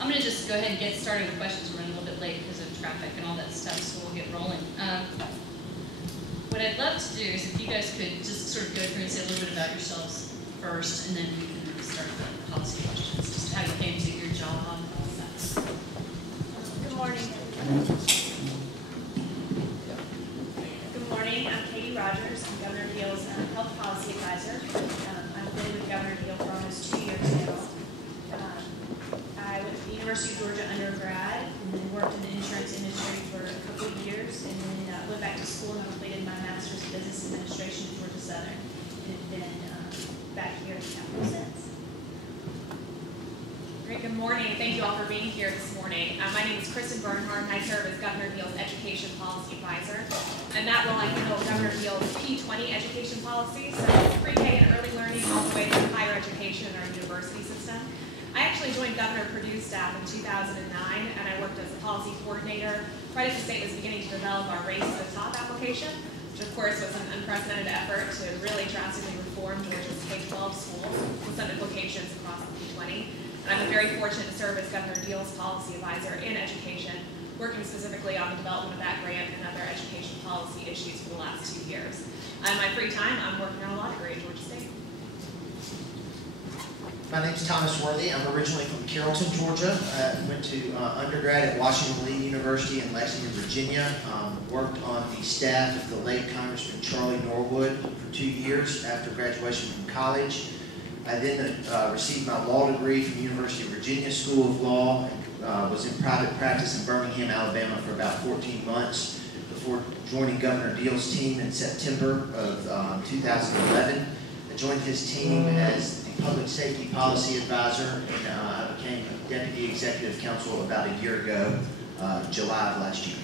I'm going to just go ahead and get started with questions. We're running a little bit late because of traffic and all that stuff, so we'll get rolling. What I'd love to do is if you guys could just sort of go through and say a little bit about yourselves first, and then we can start the policy questions, just how you came to your job and all of that. Good morning. Good morning. I'm Katie Rogers. I'm Governor Deal's health policy advisor. I've been with Governor Deal for almost 2 years now. I went to the University of Georgia undergrad and then worked in the insurance industry for a couple of years, and then went back to school and completed my master's in business administration at Georgia Southern, and have been back here at the Capitol since. Great, good morning. Thank you all for being here this morning. My name is Kristin Bernhard, and I serve as Governor Deal's Education Policy Advisor. In that role, I handle Governor Deal's P20 education policy, so pre-K and early learning all the way to higher education in our university system. I actually joined Governor Purdue's staff in 2009, and I worked as a policy coordinator right as the state was beginning to develop our Race to the Top application, which of course was an unprecedented effort to really drastically reform Georgia's K-12 schools with some implications across the P20. And I've been very fortunate to serve as Governor Deal's policy advisor in education, working specifically on the development of that grant and other education policy issues for the last 2 years. In my free time, I'm working on a law degree at Georgia State. My name's Thomas Worthy. I'm originally from Carrollton, Georgia. Went to undergrad at Washington Lee University in Lexington, Virginia. Worked on the staff of the late Congressman Charlie Norwood for 2 years after graduation from college. I then received my law degree from the University of Virginia School of Law. Was in private practice in Birmingham, Alabama for about 14 months before joining Governor Deal's team in September of 2011. I joined his team as Public Safety Policy Advisor, and I became Deputy Executive Counsel about a year ago, July of last year.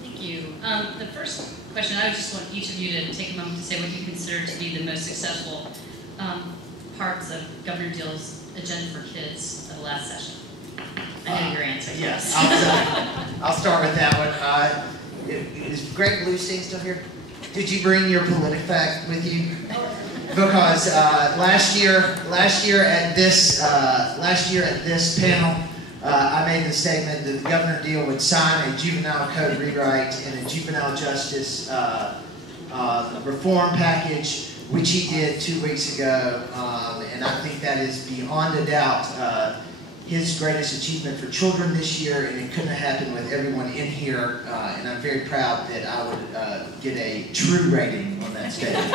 Thank you. The first question, I just want each of you to take a moment to say what you consider to be the most successful parts of Governor Deal's agenda for kids of the last session. I know your answer. Yes, I'll start with that one. Is Greg Bluestein still here? Did you bring your PolitiFact with you? Because last year at this panel, I made the statement that Governor Deal would sign a juvenile code rewrite and a juvenile justice reform package, which he did 2 weeks ago, and I think that is beyond a doubt his greatest achievement for children this year, and it couldn't have happened with everyone in here, and I'm very proud that I would get a true rating on that statement.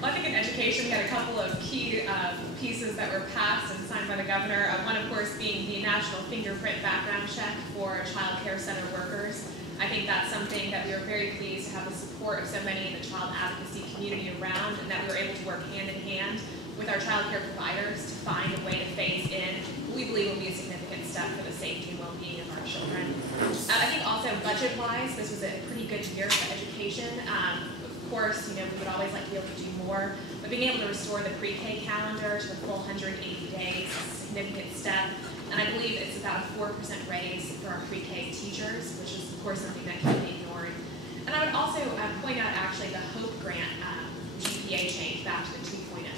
Well, I think in education we had a couple of key pieces that were passed and signed by the governor. One, of course, being the national fingerprint background check for child care center workers. I think that's something that we were very pleased to have the support of so many in the child advocacy community around, and that we were able to work hand in hand with our child care providers to find a way to phase in what we believe will be a significant step for the safety and well-being of our children. I think also budget-wise, this was a pretty good year for education. Of course, we would always like to be able to do more, but being able to restore the pre-K calendar to the full 180 days is a significant step. And I believe it's about a 4% raise for our pre-K teachers, which is, of course, something that can't be ignored. And I would also point out, actually, the HOPE grant GPA change back to the 2.0.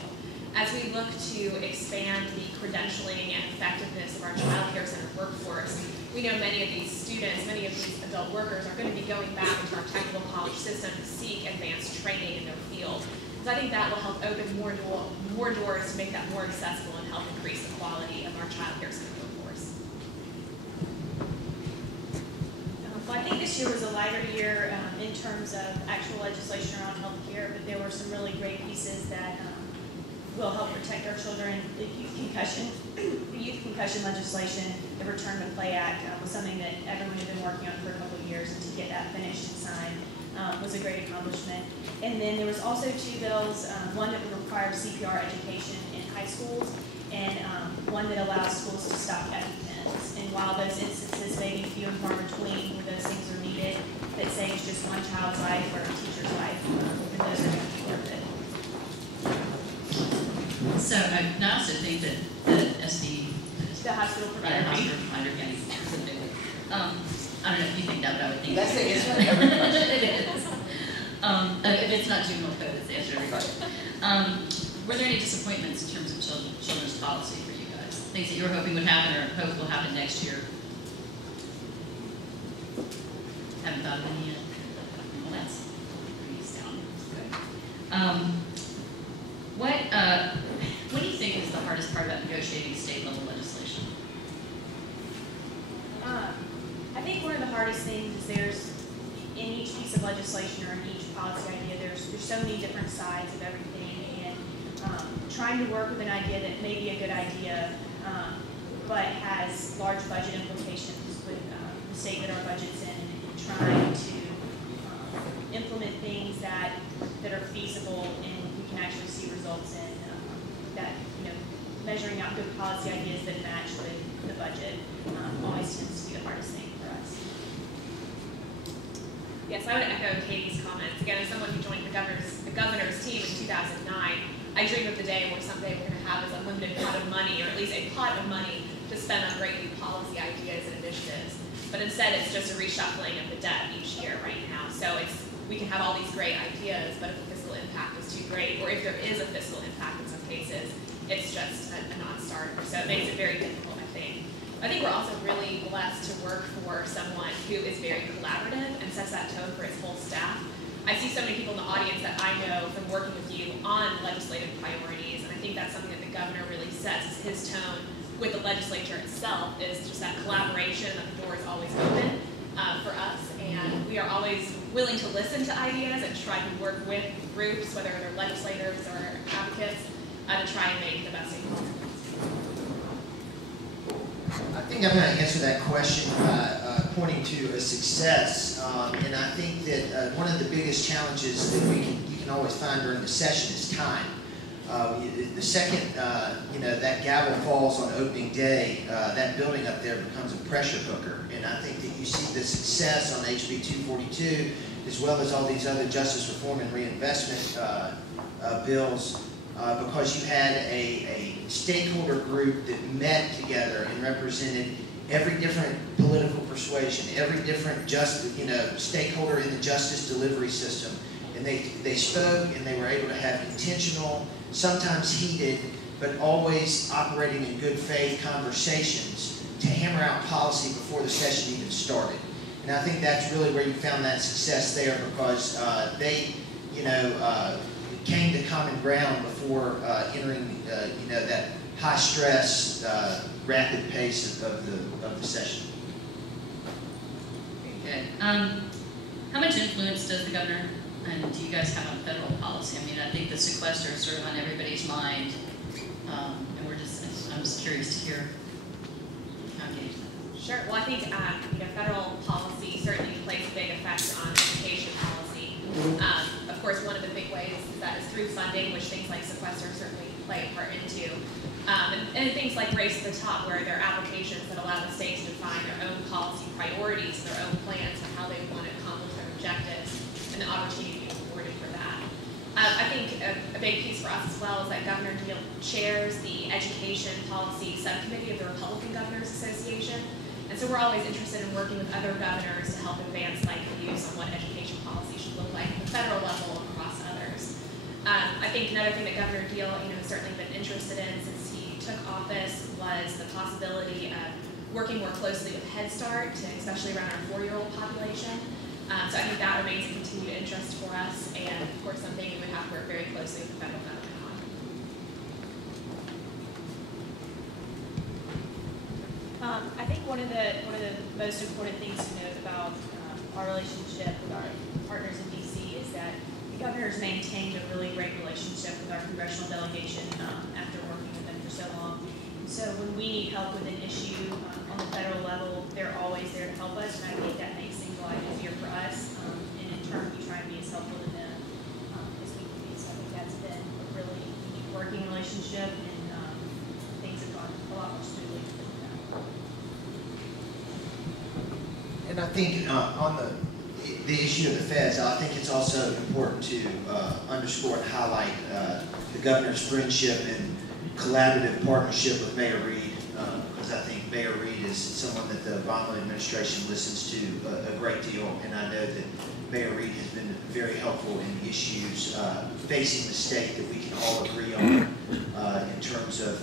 As we look to expand the credentialing and effectiveness of our child care center workforce, we know many of these students, many of these adult workers are going to be going back into our technical college system to seek advanced training in their field. So I think that will help open more doors to make that more accessible and help increase the quality of our child care center workforce. Well, I think this year was a lighter year in terms of actual legislation around health care, but there were some really great pieces that will help protect our children. The youth concussion legislation, the Return to Play Act, was something that everyone had been working on for a couple of years, and to get that finished and signed was a great accomplishment. And then there was also 2 bills, one that would require CPR education in high schools, and one that allows schools to stop EpiPens. And while those instances may be few and far between where those things are needed, that saves just one child's life or a teacher's life, and those are going to be worth it. So I also think that the SD, the hospital provider, can be specific. I don't know if you think that, but I would think that's it. It's for every question. it is. If it's not juvenile code, it's the answer regardless. Were there any disappointments in terms of children's policy for you guys? Things that you were hoping would happen or hope will happen next year? Haven't thought of any yet? Well, that's pretty astounding. Good. What do you think is the hardest part about negotiating state-level legislation? I think one of the hardest things is there's, in each piece of legislation or in each policy idea, there's so many different sides of everything, and trying to work with an idea that may be a good idea, but has large budget implications with the state that our budget's in, and trying to implement things that are feasible and we can actually see results in, that, measuring out good policy ideas that match with the budget always tends to be the hardest thing for us. Yes, I would echo Katie's comments. Again, as someone who joined the governor's team in 2009, I dream of the day where someday we're going to have this unlimited pot of money, or at least a pot of money to spend on great new policy ideas and initiatives. But instead, it's just a reshuffling of the debt each year right now. So we can have all these great ideas, but if the fiscal impact is too great, or if there is a fiscal impact in some cases, it's just a non-starter. So it makes it very difficult, I think. I think we're also really blessed to work for someone who is very collaborative and sets that tone for his whole staff. I see so many people in the audience that I know from working with you on legislative priorities, and I think that's something that the governor really sets as his tone with the legislature itself, is just that collaboration, that the door is always open for us, and we are always willing to listen to ideas and try to work with groups, whether they're legislators or advocates, to try and make the best thing possible. I think I'm going to answer that question by pointing to a success, and I think that one of the biggest challenges that you can always find during the session is time. The second that gavel falls on opening day, that building up there becomes a pressure cooker, and I think that you see the success on HB 242 as well as all these other justice reform and reinvestment bills. Because you had a stakeholder group that met together and represented every different political persuasion, every different stakeholder in the justice delivery system, and they spoke and they were able to have intentional, sometimes heated, but always operating in good faith conversations to hammer out policy before the session even started. And I think that's really where you found that success there, because they, came to common ground before entering, that high-stress, rapid pace of the session. Very good. How much influence does the governor and do you guys have on federal policy? I mean, I think the sequester is sort of on everybody's mind, and I'm just curious to hear how engaged that is. Sure. Well, I think federal policy certainly plays a big effect on education policy. Of course, one of the big ways is that is through funding, which things like sequester certainly play a part into. And things like Race to the Top, where there are applications that allow the states to define their own policy priorities, their own plans for how they want to accomplish their objectives, and the opportunity to be rewarded for that. I think a big piece for us as well is that Governor Deal chairs the Education Policy Subcommittee of the Republican Governors Association. And so we're always interested in working with other governors to help advance views on what education policy should look like at the federal level across others. I think another thing that Governor Deal has certainly been interested in since he took office was the possibility of working more closely with Head Start, especially around our 4-year-old population. So I think that remains a continued interest for us, and of course something we would have to work very closely with the federal government on. I think one of the most important things to note about our relationship with our partners in DC is that the governor's maintained a really great relationship with our congressional delegation after working with them for so long. So when we need help with an issue on the federal level, they're always there to help us, and I think that makes things a lot easier for us. And in turn, we try and be as helpful to them as we can be. So I think that's been a really unique working relationship, and things have gone a lot more smoothly than that. And I think on the issue of the feds, I think it's also important to underscore and highlight the governor's friendship and collaborative partnership with Mayor Reed, because I think Mayor Reed is someone that the Obama administration listens to a great deal, and I know that Mayor Reed has been very helpful in issues facing the state that we can all agree on in terms of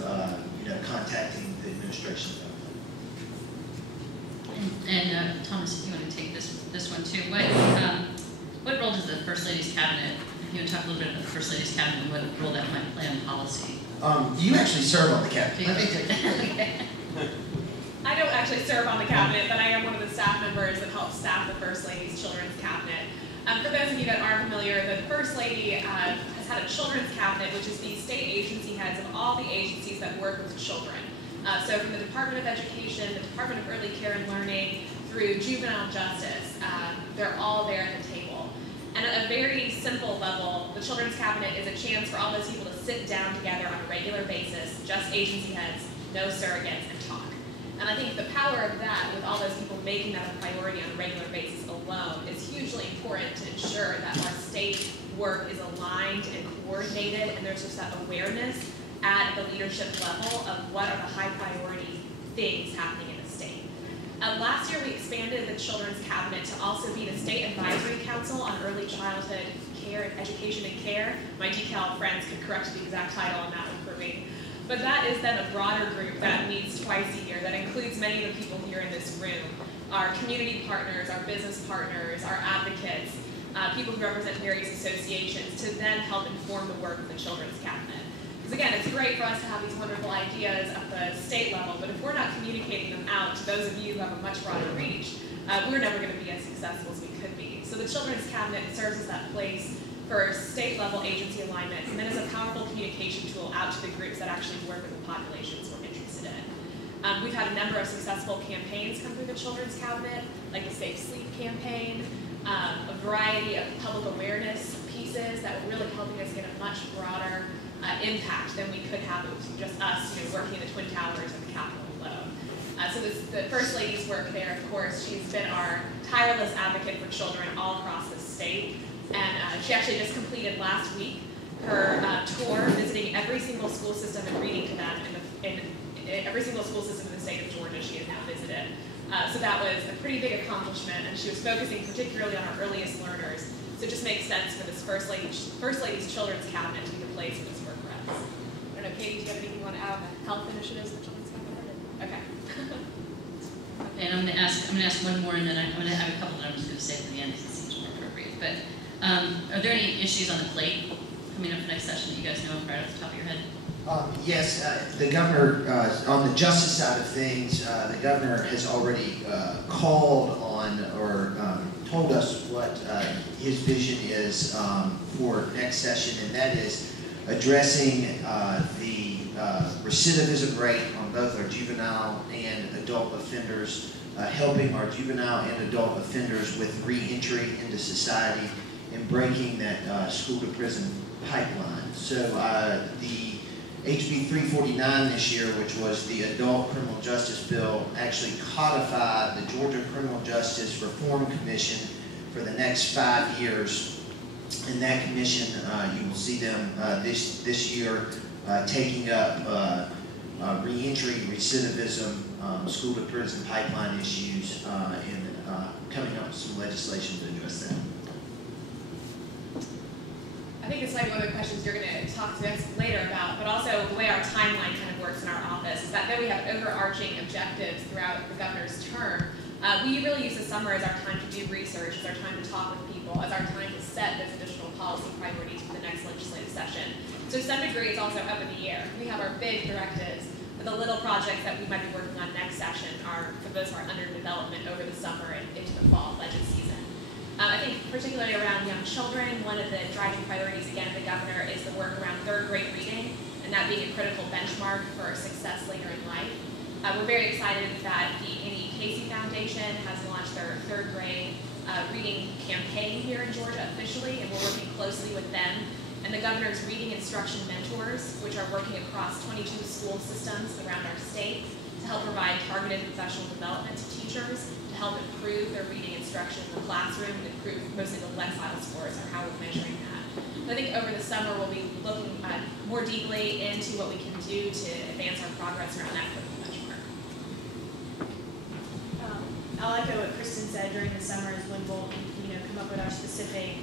contacting the administration. And Thomas, if you want to take this one too, what role does the First Lady's Cabinet? If you want to talk a little bit about the First Lady's Cabinet and what role that might play in policy. You actually serve on the cabinet. Let me take I don't actually serve on the cabinet, but I am one of the staff members that helps staff the First Lady's Children's Cabinet. For those of you that aren't familiar, the First Lady has had a Children's Cabinet, which is the state agency heads of all the agencies that work with children. So from the Department of Education, the Department of Early Care and Learning, through juvenile justice, they're all there at the table. And at a very simple level, the Children's Cabinet is a chance for all those people to sit down together on a regular basis, just agency heads, no surrogates, and talk. And I think the power of that, with all those people making that a priority on a regular basis alone, is hugely important to ensure that our state work is aligned and coordinated, and there's just that awareness at the leadership level of what are the high priority things happening in the state. Last year we expanded the Children's Cabinet to also be the State Advisory Council on Early Childhood Care, Education and Care. My decal friends could correct the exact title on that one for me. But that is then a broader group that meets twice a year, that includes many of the people here in this room, our community partners, our business partners, our advocates, people who represent various associations, to then help inform the work of the Children's Cabinet. Because again, it's great for us to have these wonderful ideas at the state level, but if we're not communicating them out to those of you who have a much broader reach, we're never going to be as successful as we could be. So the Children's Cabinet serves as that place for state level agency alignment, and then as a powerful communication tool out to the groups that actually work with the populations we're interested in. We've had a number of successful campaigns come through the Children's Cabinet, like the Safe Sleep campaign, a variety of public awareness pieces that were really helping us get a much broader impact than we could have with just us, working in the Twin Towers and the Capitol alone. So the First Lady's work there, of course, she's been our tireless advocate for children all across the state. And she actually just completed last week her tour visiting every single school system and reading to them in every single school system in the state of Georgia she has now visited. So that was a pretty big accomplishment, and she was focusing particularly on our earliest learners. So it just makes sense for this First Lady's Children's Cabinet to be the place for this work for us. I don't know, Katie, do you have anything you want to add on the health initiatives of the Children's Cabinet? Okay. Okay, and I'm going to ask one more, and then I'm going to have a couple that I'm just going to say at the end because it seems more appropriate. But are there any issues on the plate coming up for next session that you guys know right off the top of your head? Yes, the governor, on the justice side of things, the governor has already called on or told us what his vision is for next session, and that is addressing the recidivism rate on both our juvenile and adult offenders, helping our juvenile and adult offenders with re-entry into society and breaking that school-to-prison pipeline. So the HB 349 this year, which was the Adult Criminal Justice Bill, actually codified the Georgia Criminal Justice Reform Commission for the next 5 years. And that commission, you will see them this year taking up re-entry, recidivism, school-to-prison pipeline issues, and coming up with some legislation to address that. I think this might be one of the questions you're going to talk to us later about, but also the way our timeline kind of works in our office is that though we have overarching objectives throughout the governor's term, we really use the summer as our time to do research, as our time to talk with people, as our time to set those additional policy priorities for the next legislative session. So to some degree, it's also up in the air. We have our big directives, but the little projects that we might be working on next session are, for those who are under development over the summer and into the fall budget season. I think particularly around young children, one of the driving priorities, again, of the governor is the work around third grade reading, and that being a critical benchmark for success later in life. We're very excited that the Annie Casey Foundation has launched their third grade reading campaign here in Georgia officially, and we're working closely with them and the governor's reading instruction mentors, which are working across 22 school systems around our state to help provide targeted professional development to teachers to help improve their reading instruction in the classroom and improve mostly the Lexile scores or how we're measuring that. So I think over the summer we'll be looking more deeply into what we can do to advance our progress around that critical benchmark. I'll echo what Kristin said. During the summer is when we'll come up with our specific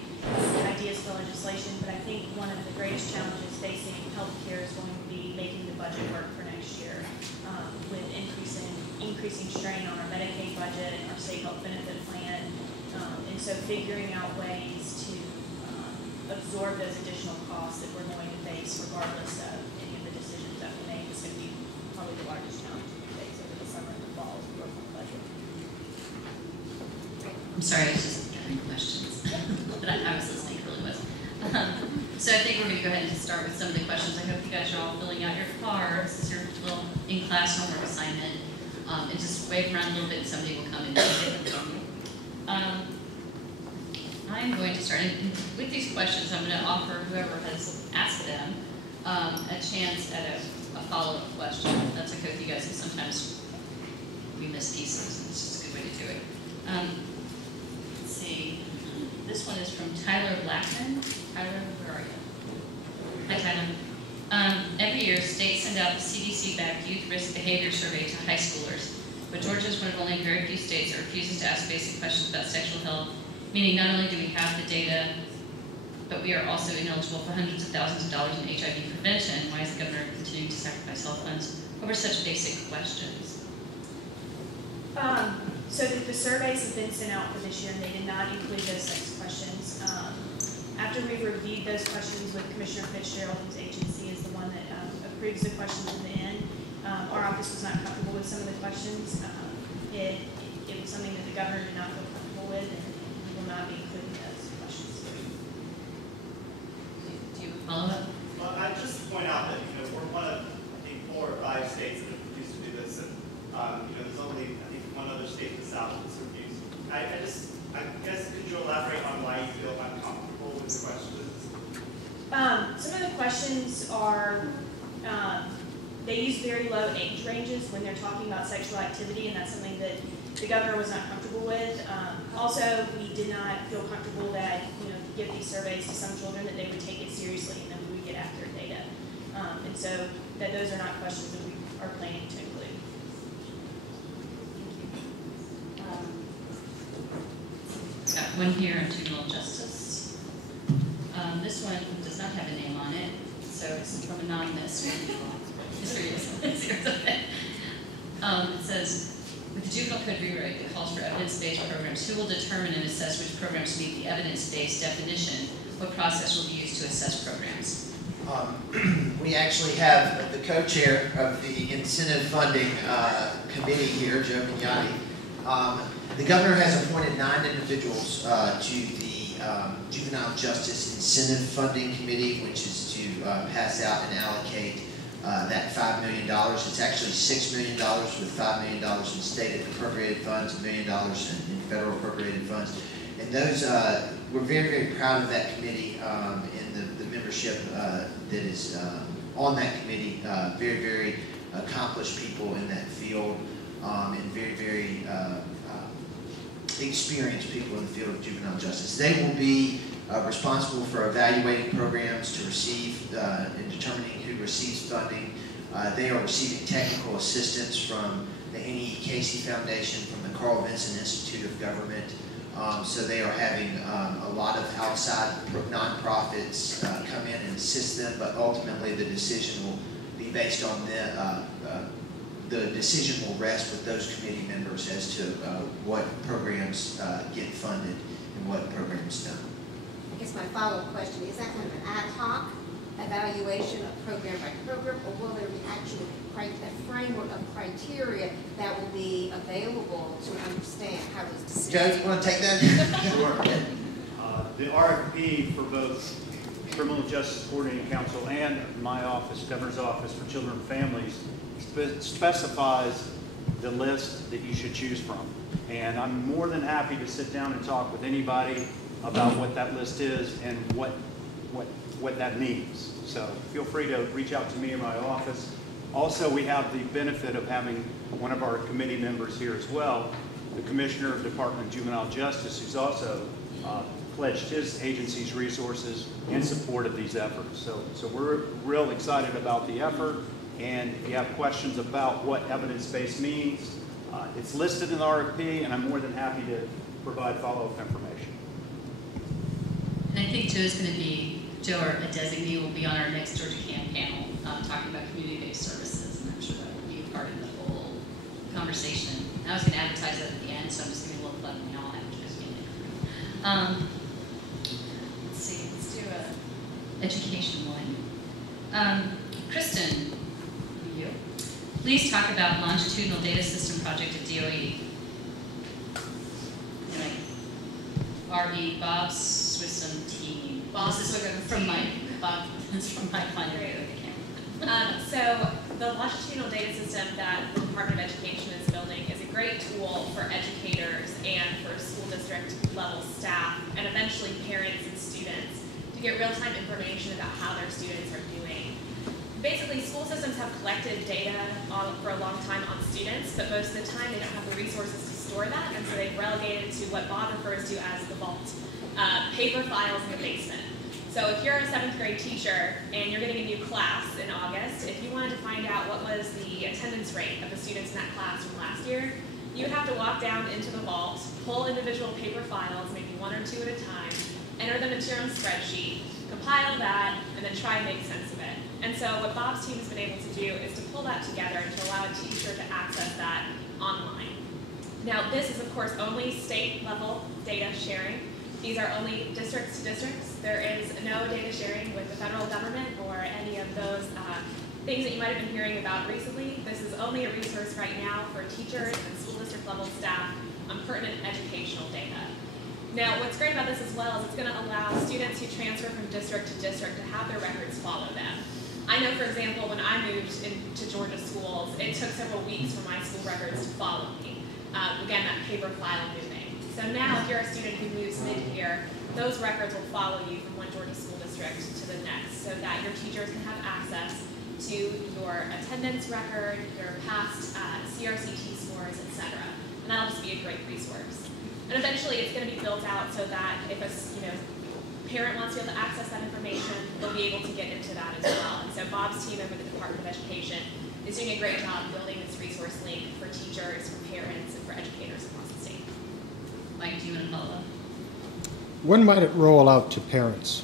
ideas for legislation, but I think one of the greatest challenges facing healthcare is going to be making the budget work for next year, with increasing strain on our Medicaid budget and our state health benefit plan, and so figuring out ways to absorb those additional costs that we're going to face regardless of any of the decisions that we make is going to be probably the largest challenge we face over the summer and the fall as we work on the budget. I'm sorry, I was just gathering questions, but I was listening, it really was. So I think we're going to go ahead and start with some of the questions. I hope you guys are all filling out your cards. This is your little in-class homework assignment. And just wave around a little bit and somebody will come and get them from you. I'm going to start. And with these questions, I'm going to offer whoever has asked them a chance at a follow-up question. That's okay with you guys, because sometimes we miss pieces, and it's just a good way to do it. Let's see. This one is from Tyler Blackman. Tyler, where are you? Hi, Tyler. Every year, states send out the CDC-backed Youth Risk Behavior Survey to high schoolers, but Georgia is one of only very few states that refuses to ask basic questions about sexual health, meaning not only do we have the data, but we are also ineligible for hundreds of thousands of dollars in HIV prevention. Why is the governor continuing to sacrifice health funds over such basic questions? So the surveys have been sent out for this year, and they did not include those sex questions. After we reviewed those questions with Commissioner Fitzgerald, whose agency is the one that approves the questions in the end, our office was not comfortable with some of the questions. It was something that the governor did not feel comfortable with, and we will not be including those questions. Do you follow up? Well, I just point out that we're one of I think 4 or 5 states that have refused to do this, and there's only I think one other state in the South that's refused. I guess could you elaborate on why you feel uncomfortable with the questions? Some of the questions are, they use very low age ranges when they're talking about sexual activity, and that's something that the governor was not comfortable with. Also, we did not feel comfortable that, to give these surveys to some children, that they would take it seriously and then we would get accurate data. And so that those are not questions that we are planning to include. Got one here on juvenile justice. This one does not have a name on it, so it's from anonymous. It says, with the juvenile code rewrite that calls for evidence-based programs, who will determine and assess which programs meet the evidence-based definition? What process will be used to assess programs? We actually have the co-chair of the incentive funding committee here, Joe Mignani. The governor has appointed 9 individuals to the Juvenile Justice Incentive Funding Committee, which is to pass out and allocate that $5 million. It's actually $6 million with $5 million in state appropriated funds, $1 million in federal appropriated funds. And those, we're very, very proud of that committee and the membership that is on that committee. Very, very accomplished people in that field and very, very experienced people in the field of juvenile justice. They will be responsible for evaluating programs to receive and determining who receives funding. They are receiving technical assistance from the Annie Casey Foundation, from the Carl Vinson Institute of Government. So they are having a lot of outside nonprofits come in and assist them, but ultimately the decision will be based on the decision will rest with those committee members as to what programs get funded and what programs don't. I guess my follow-up question, is that kind of an ad hoc evaluation of program by program, or will there be actually a framework of criteria that will be available to understand how those decisions? Joe, you want to take that? Sure. The RFP for both Criminal Justice Coordinating Council and my office, Governor's Office for Children and Families, specifies the list that you should choose from. And I'm more than happy to sit down and talk with anybody about what that list is and what that means. So feel free to reach out to me or my office. Also, we have the benefit of having one of our committee members here as well, the Commissioner of the Department of Juvenile Justice, who's also pledged his agency's resources in support of these efforts. So we're real excited about the effort. And if you have questions about what evidence-based means, it's listed in the RFP, and I'm more than happy to provide follow-up information. I think Joe or a designee will be on our next Georgia Camp panel talking about community-based services, and I'm sure that will be a part of the whole conversation. I was going to advertise that at the end, so I'm just giving a little plug now. Let's see, let's do a education one. Kristin, you. Please talk about longitudinal data system project at DOE. RE, Bob Swissum team. Bob Swissum from team. my client. So the longitudinal data system that the Department of Education is building is a great tool for educators and for school district level staff and eventually parents and students to get real-time information about how their students are doing. Basically, school systems have collected data for a long time on students, but most of the time they don't have the resources to store that, and so they've relegated to what Bob refers to as the vault, paper files in the basement. So if you're a 7th grade teacher and you're getting a new class in August, if you wanted to find out what was the attendance rate of the students in that class from last year, you would have to walk down into the vault, pull individual paper files, maybe 1 or 2 at a time, enter them into your own spreadsheet, compile that, and then try and make sense of it. And so what Bob's team has been able to do is to pull that together and to allow a teacher to access that online. Now, this is, of course, only state-level data sharing. These are only districts to districts. There is no data sharing with the federal government or any of those things that you might have been hearing about recently. This is only a resource right now for teachers and school district level staff on pertinent educational data. Now, what's great about this as well is it's going to allow students who transfer from district to district to have their records follow them. I know, for example, when I moved into Georgia schools, it took several weeks for my school records to follow me. Again, that paper file moving. So now, if you're a student who moves mid-year, those records will follow you from one Georgia school district to the next, so that your teachers can have access to your attendance record, your past CRCT scores, etc. And that'll just be a great resource. And eventually, it's going to be built out so that if a parent wants to be able to access that information, they'll be able to get into that as well. And so Bob's team over the Department of Education is doing a great job building this resource link for teachers, for parents, and for educators across the state. Mike, do you want to follow up? When might it roll out to parents?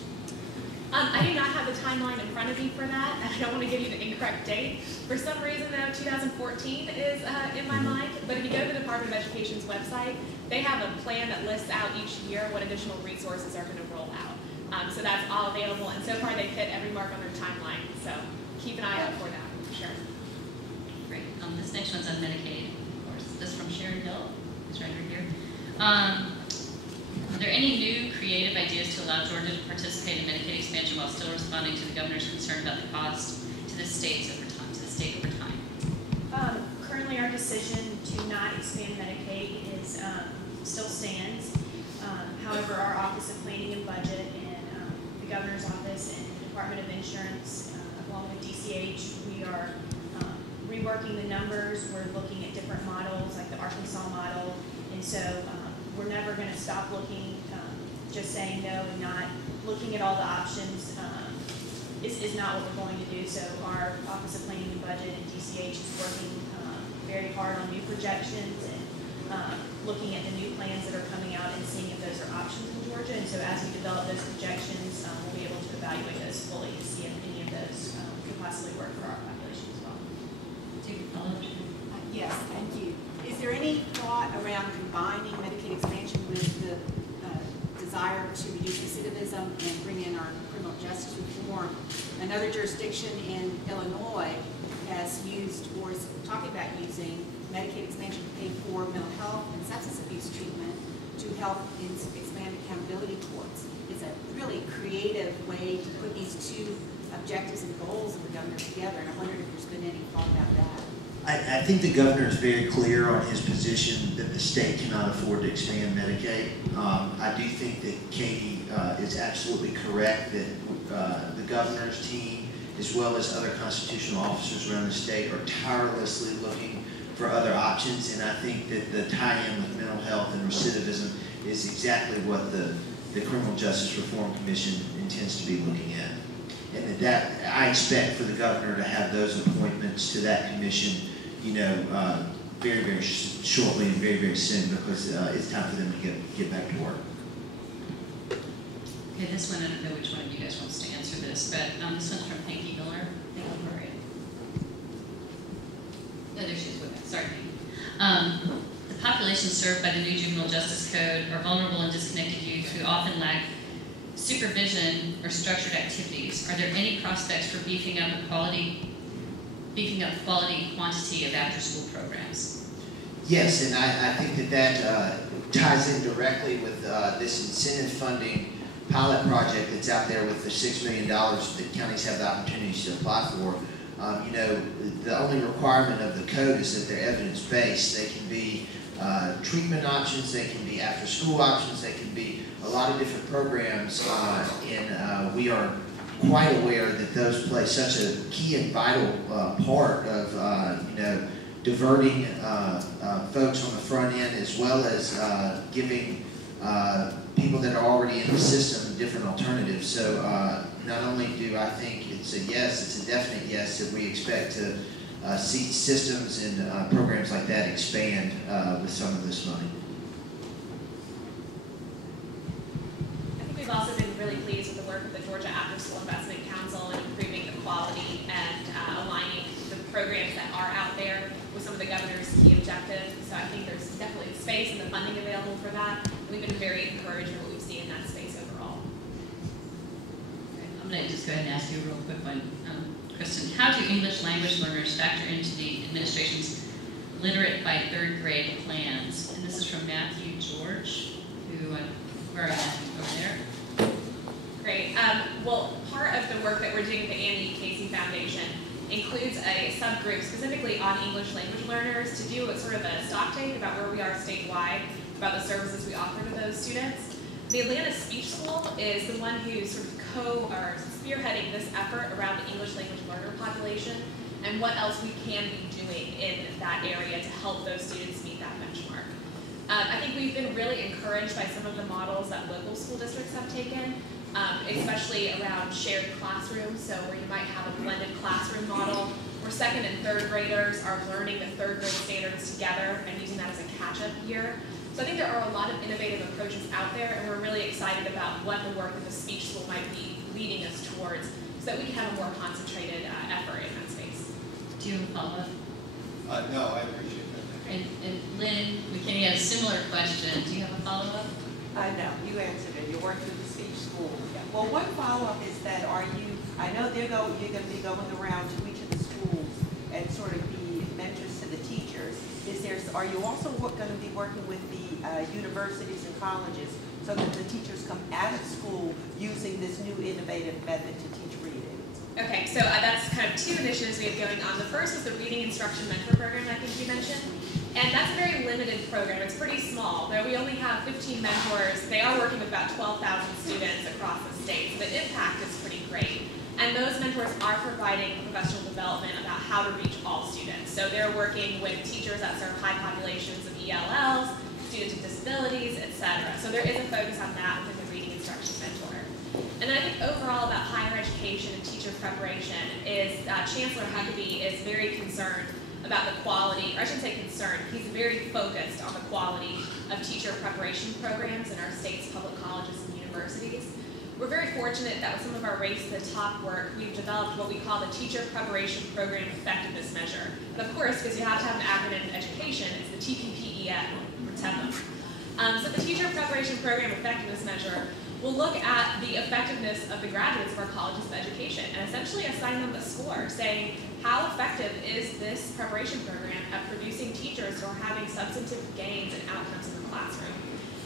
I do not have the timeline in front of me for that, and I don't want to give you the incorrect date. For some reason, though, 2014 is in my mind. But if you go to the Department of Education's website, they have a plan that lists out each year what additional resources are going to roll out. So that's all available, and so far they've hit every mark on their timeline. So keep an eye out for that, for sure. Great. This next one's on Medicaid, of course. This is from Sharon Hill. It's right over here. Are there any new creative ideas to allow Georgia to participate in Medicaid expansion while still responding to the governor's concern about the cost to the state over time? Currently, our decision to not expand Medicaid is still stands. However, our Office of Planning and Budget and the Governor's Office and the Department of Insurance, along with DCH, we are reworking the numbers. We're looking at different models, like the Arkansas model, and so we're never going to stop looking. Just saying no and not looking at all the options is not what we're going to do. So our Office of Planning and Budget and DCH is working very hard on new projections and looking at the new plans that are coming out and seeing if those are options in Georgia. And so as we develop those projections, we'll be able to evaluate those fully to see if any of those could possibly work for our population as well. Do you follow? Yes, thank you. Is there any thought around combining Medicaid expansion with the desire to reduce recidivism and bring in our criminal justice reform? Another jurisdiction in Illinois has used or is talking about using Medicaid expansion to pay for mental health and substance abuse treatment to help expand accountability courts. It's a really creative way to put these two objectives and goals of the governor together, and I wondered if there's been any thought about that. I think the governor is very clear on his position that the state cannot afford to expand Medicaid. I do think that Katie is absolutely correct that the governor's team, as well as other constitutional officers around the state, are tirelessly looking for other options, and I think that the tie-in with mental health and recidivism is exactly what the Criminal Justice Reform Commission intends to be looking at. And that I expect for the governor to have those appointments to that commission, very, very shortly and very, very soon, because it's time for them to get back to work. Okay, this one, I don't know which one of you guys wants to answer this, but this one's from Pinky Miller. Thank you, Gloria. Oh, there she is. Sorry, Pinky. The population served by the new Juvenile Justice Code are vulnerable and disconnected youth who often lack supervision or structured activities. Are there any prospects for beefing up quality and quantity of after-school programs? Yes, and I think that ties in directly with this incentive funding pilot project that's out there with the $6 million that counties have the opportunities to apply for. You know, the only requirement of the code is that they're evidence-based. They can be treatment options, they can be after-school options, they can be a lot of different programs, and we are quite aware that those play such a key and vital part of, you know, diverting folks on the front end, as well as giving people that are already in the system different alternatives. So not only do I think it's a yes, it's a definite yes that we expect to see systems and programs like that expand with some of this money. I think we've also been really pleased with the work of the Georgia After School Investment Council in improving the quality and aligning the programs that are out there with some of the governor's key objectives. So I think there's definitely space and the funding available for that. We've been very encouraged by what we've seen in that space overall. I'm going to just go ahead and ask you a real quick one. Kristin, how do English language learners factor into the administration's literate by third grade plans? And this is from Matthew George, who, where are you, over there? Great. Well, part of the work that we're doing at the Andy Casey Foundation includes a subgroup specifically on English language learners to do a sort of a stock take about where we are statewide, about the services we offer to those students. The Atlanta Speech School is the one who's sort of spearheading this effort around the English language learner population and what else we can be doing in that area to help those students meet that benchmark. I think we've been really encouraged by some of the models that local school districts have taken, especially around shared classrooms, so where you might have a blended classroom model where second and third graders are learning the third grade standards together and using that as a catch-up year. So I think there are a lot of innovative approaches out there, and we're really excited about what the work of the speech school might be leading us towards so that we can have a more concentrated effort in that space. Do you have a follow-up? No, I appreciate that. And Lynn, McKinney had a similar question. Do you have a follow-up? No, you answered it. You worked with the speech school. Well, one follow-up is that I know you're going to be going around to each of the schools and sort of be mentors to the teachers. Are you also going to be working with the universities and colleges so that the teachers come out of school using this new innovative method to teach reading? Okay, so that's kind of two initiatives we have going on. The first is the Reading Instruction Mentor Program I think you mentioned. And that's a very limited program. It's pretty small. Though we only have 15 mentors, they are working with about 12,000 students across the state. So the impact is pretty great. And those mentors are providing professional development about how to reach all students. So they're working with teachers that serve high populations of ELLs, students with disabilities, etc. So there is a focus on that within the Reading Instruction Mentor. And then I think overall about higher education and teacher preparation is Chancellor Huckabee is very concerned about the quality, or I shouldn't say concerned, he's very focused on the quality of teacher preparation programs in our state's public colleges and universities. We're very fortunate that with some of our Race to the Top work, we've developed what we call the Teacher Preparation Program Effectiveness Measure. And of course, because you have to have an acronym in education, it's the TPPEF, or TEPA. So the Teacher Preparation Program Effectiveness Measure will look at the effectiveness of the graduates of our colleges of education and essentially assign them a score saying, how effective is this preparation program at producing teachers who are having substantive gains and outcomes in the classroom?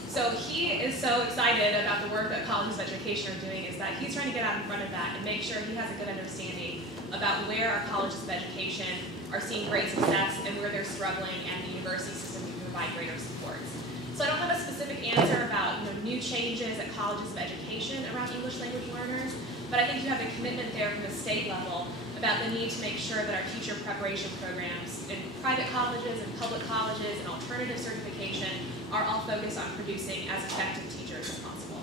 So he is so excited about the work that colleges of education are doing is that he's trying to get out in front of that and make sure he has a good understanding about where our colleges of education are seeing great success and where they're struggling, and the university system can provide greater supports. So I don't have a specific answer about new changes at colleges of education around English language learners, but I think you have a commitment there from the state level about the need to make sure that our teacher preparation programs in private colleges and public colleges and alternative certification are all focused on producing as effective teachers as possible.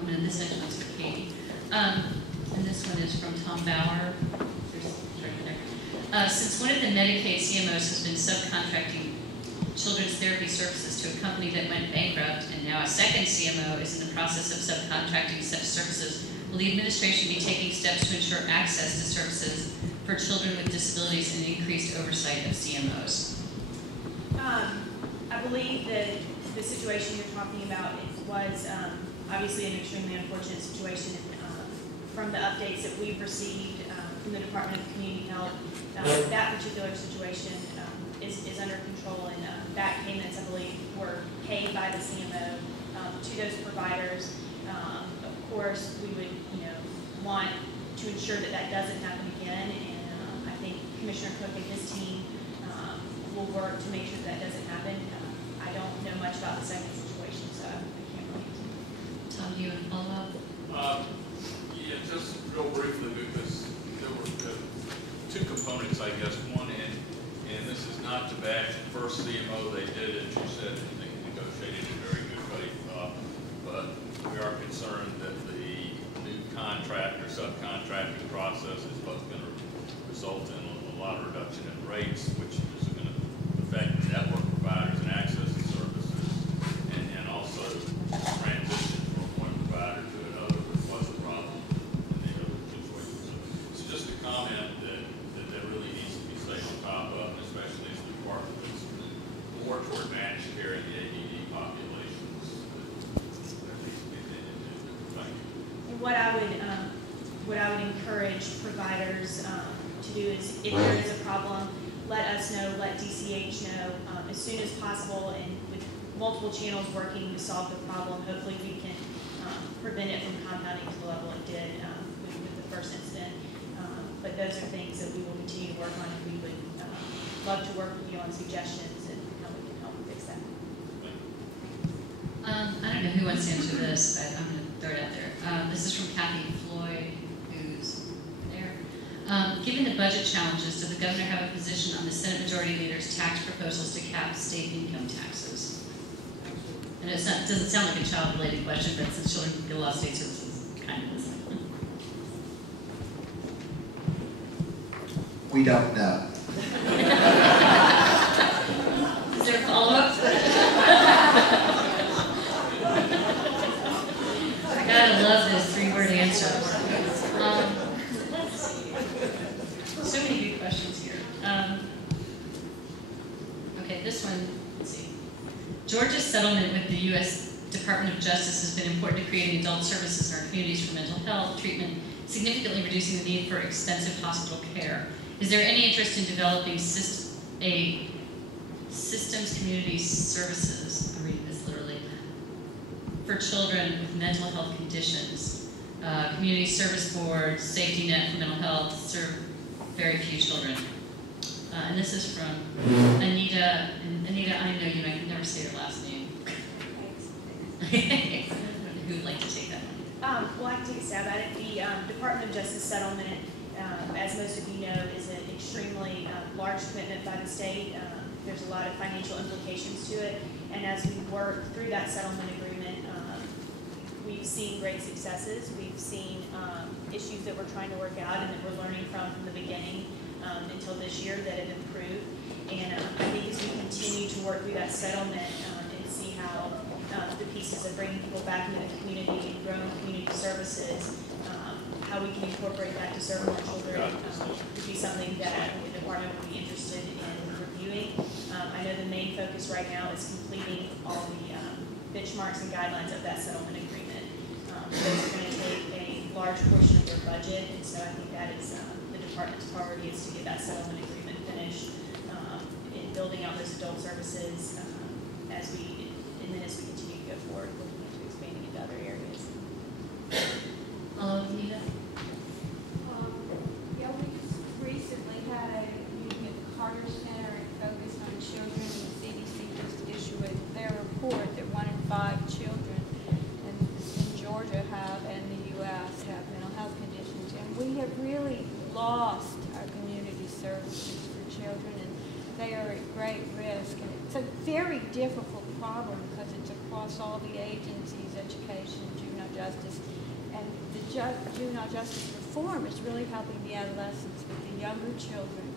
And then this next one's for Katie. And this one is from Tom Bauer. Since one of the Medicaid CMOs has been subcontracting children's therapy services to a company that went bankrupt, and now a second CMO is in the process of subcontracting such services, will the administration be taking steps to ensure access to services for children with disabilities and increased oversight of CMOs? I believe that the situation you're talking about was obviously an extremely unfortunate situation. From the updates that we've received from the Department of Community Health, that particular situation is under control, and back payments, I believe, were paid by the CMO to those providers. Of course, we would, want to ensure that that doesn't happen again, and I think Commissioner Cook and his team will work to make sure that doesn't happen. I don't know much about the second situation, so I can't really answer. Tom, do you want to follow up? Yeah, just real briefly, because there were two components, I guess. One, and this is not to bash the first CMO, they did it, you said, and they negotiated in very good faith, but we are concerned that the new contract or subcontracting process is both going to result in a lot of reduction in rates, which is going to affect network providers and access to services, and also transition from one provider to another, which was a problem in the other situation. So just a comment that really needs to be stayed on top of, especially as the department looks more toward managed care in the ADD populations. There needs to be opinion to. Thank you. And what I would encourage providers to do is, if there is a problem, let us know, let DCH know as soon as possible, and with multiple channels working to solve the problem, hopefully we can prevent it from compounding to the level it did with the first incident. But those are things that we will continue to work on, and we would love to work with you on suggestions and how we can help fix that. I don't know who wants to answer this, but I'm going to throw it out there. This is from Kathy Floyd, who's there. Given the budget challenges, does the governor have a position on the Senate Majority Leader's tax proposals to cap state income taxes? And it doesn't sound like a child-related question, but since children get a lot of state services, kind of is. We don't know. Is there a follow-up? I gotta love this three-word answer. Let's see. So many good questions here. Okay, this one, let's see. Georgia's settlement with the U.S. Department of Justice has been important to creating adult services in our communities for mental health treatment, significantly reducing the need for expensive hospital care. Is there any interest in developing systems community services, I'm reading this literally, for children with mental health conditions? Community service boards, safety net for mental health, serve very few children. And this is from Anita. And Anita, I know you, I can never say your last name. Who would like to take that one? Well, I can take a stab at it. The Department of Justice settlement, as most of you know, is an extremely large commitment by the state. There's a lot of financial implications to it, and as we work through that settlement agreement, we've seen great successes. We've seen issues that we're trying to work out and that we're learning from the beginning until this year that have improved. And I think as we continue to work through that settlement and see how the pieces of bringing people back into the community and growing community services, how we can incorporate that to serve more children would be something that the department would be interested in reviewing. I know the main focus right now is completing all the benchmarks and guidelines of that settlement agreement. Those are going to take a large portion of their budget, and so I think that is the department's priority is to get that settlement agreement finished in building out those adult services as we continue to go forward, looking into expanding into other areas. Nita? Yeah, we just recently had a meeting at the Carter Center and focused on children, and the CDC just issued their report that 1 in 5 children in Georgia have, and the U.S. have mental health conditions. And we have really lost our community services for children, and they are at great risk. And it's a very difficult problem because it's across all the agencies, education, juvenile justice. And the juvenile justice reform is really helping the adolescents with the younger children,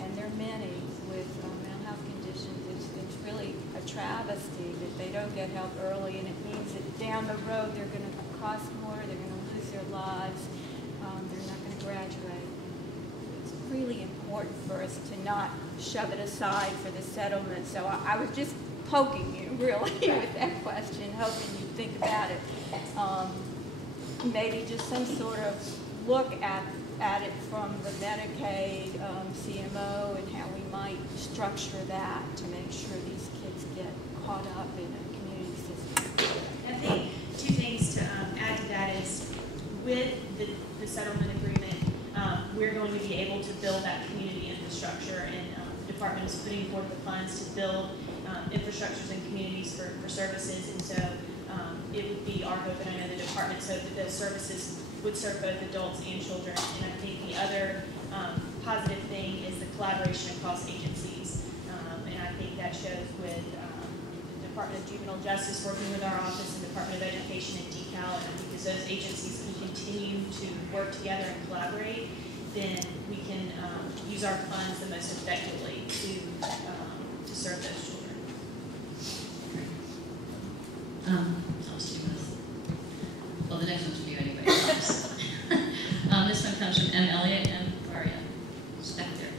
and there are many with mental health conditions, it's really a travesty that they don't get help early, and it means that down the road they're going to cost more, they're going to lose their lives, they're not going to graduate. It's really important for us to not shove it aside for the settlement. So I was just poking you really with that question, hoping you'd think about it. Maybe just some sort of look at it from the Medicaid CMO and how we might structure that to make sure these kids get caught up in a community system. I think two things to add to that is with the settlement agreement, we're going to be able to build that community infrastructure, and the department is putting forth the funds to build infrastructures and communities for services, and so it would be our hope, and I know the department's hope, that those services would serve both adults and children. And I think the other positive thing is the collaboration across agencies, and I think that shows with the Department of Juvenile Justice working with our office and Department of Education and DECAL, and because those agencies can continue to work together and collaborate, then we can use our funds the most effectively to serve those children. Well, the next one's for you anyway. This one comes from M. Elliott and Varia. Back there.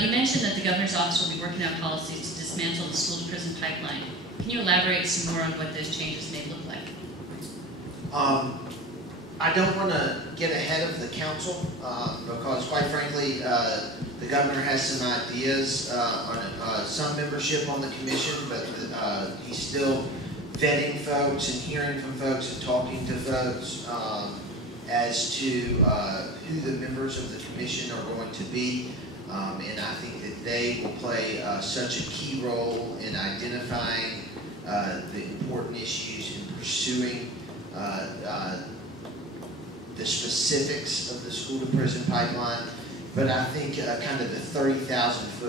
You mentioned that the governor's office will be working out policies to dismantle the school-to-prison pipeline. Can you elaborate some more on what those changes may look like? I don't want to get ahead of the council because, quite frankly, the governor has some ideas on some membership on the commission, but he's still vetting folks and hearing from folks and talking to folks as to who the members of the commission are going to be. And I think that they will play such a key role in identifying the important issues and pursuing the specifics of the school-to-prison pipeline. But I think kind of the 30,000 foot